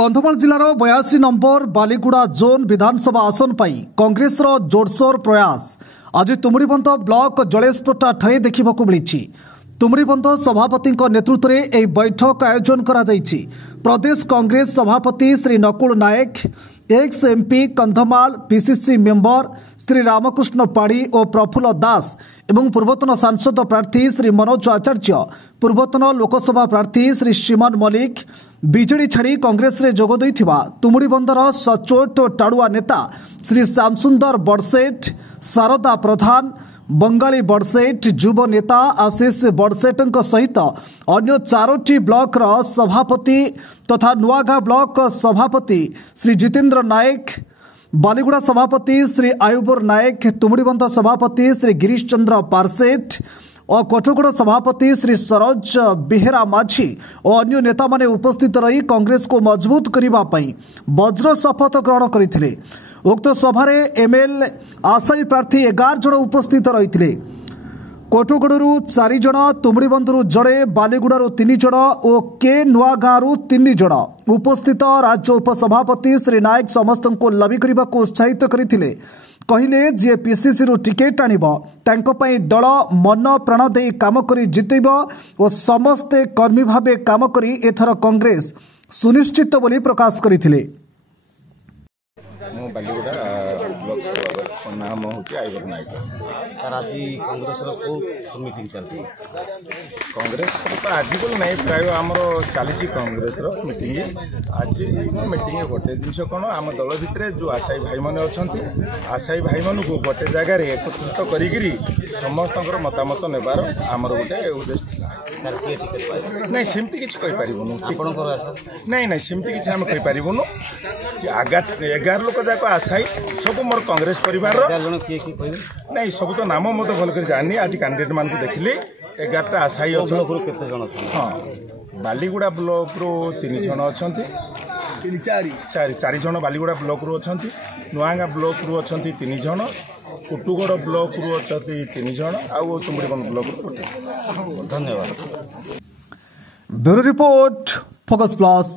Kandhamal जिलार 82 number Baliguda zone विधानसभा आसन पर कांग्रेस जोरसोर प्रयास आज तुमुड़ीबंध ब्लॉक जलेशपटा ठारे देखा मिली। तुमुड़ीबंध सभापति नेतृत्व में यह बैठक आयोजन करा जायछि। प्रदेश कांग्रेस सभापति Shri Nakul Nayak, ex MP Kandhamal PCC member Shri Ramakrishna Padi और प्रफुल्ल दास एवं पूर्वतन सांसद प्रार्थी श्री मनोज आचार्य, पूर्वतन लोकसभा प्रार्थी श्री श्रीमान मल्लिक, बीजेडी छाड़ी कांग्रेस रे जोग दैथिबा तुमुड़ीबंधर सचोट टाड़ुआ नेता श्री श्यामसुंदर बड़सेठ, शारदा प्रधान, बंगाली बड़सेठ, युव नेता आशीष बड़सेठ सहित अन्य 4टी ब्लॉक सभापति तथा नुआगाँ ब्लॉक सभापति श्री जितेंद्र नायक, बालीगुड़ा सभापति श्री आयुबर नायक, तुमुड़ीबंध सभापति श्री गिरीश चंद्र पारसेठ और कोठगुड़ सभापति श्री सरोज बेहेरा माझी और अन्य नेता माने उपस्थित रही कांग्रेस को मजबूत करने वज्र शपथ ग्रहण करते। उक्त सभारे एमएल आशायी प्रार्थी 11 जन उपस्थित रही। कोठगुड़ू 4 जन, तुमुड़ीबंधु जड़े, बालीगुड़ारू 3 जन और के नुआगाँरू 3 जन उपस्थित राज्य उपसभापति श्री नायक समस्त को लबी करने को उत्साहित करते। कहले जे पीसीसी रु टिकेट आनिब तांको पई दल मन प्राण दे काम करी जितेब और समस्ते कर्मी भावे काम करी एथर कांग्रेस सुनिश्चित बोली प्रकाश करथिले। बालीगुड़ा ब्लॉक सभापति नाम होती आयुबर नायक सर। आज कांग्रेस मीटिंग चलती कांग्रेस तो आज बोल नहीं प्राय आमर चली कांग्रेस मीटिंग। आज मीटिंग गोटे जिन कौन आम दल भितर जो आशायी भाई मैंने अच्छा आशायी भाई मान को गोटे जगार एकत्रित करी समस्त मतामत नेबार आमर गोटे उद्देश्य नहीं सेमती किसी कहीपरूँ नहीं नहीं सेमती किसी आम कहीपरूँ। आगा 11 लोक जाक आशायी सब मोर कांग्रेस परिवार नहीं सब तो नाम मत भल कर जानी। आज कैंडिडेट मान देखिली 11टा आशायी हाँ बालीगुड़ा ब्लॉक रू 3 जन अच्छा 4 जन बालीगुड़ा ब्लॉक रू अच्छा, नुआगाँ ब्लॉक रू अच्छा 3 जन, कुटुगड़ ब्लॉक रू अच्छा 3 जन आउ तुमुड़ीबंध ब्लॉक रू 1। धन्यवाद। Bureau report, focus plus.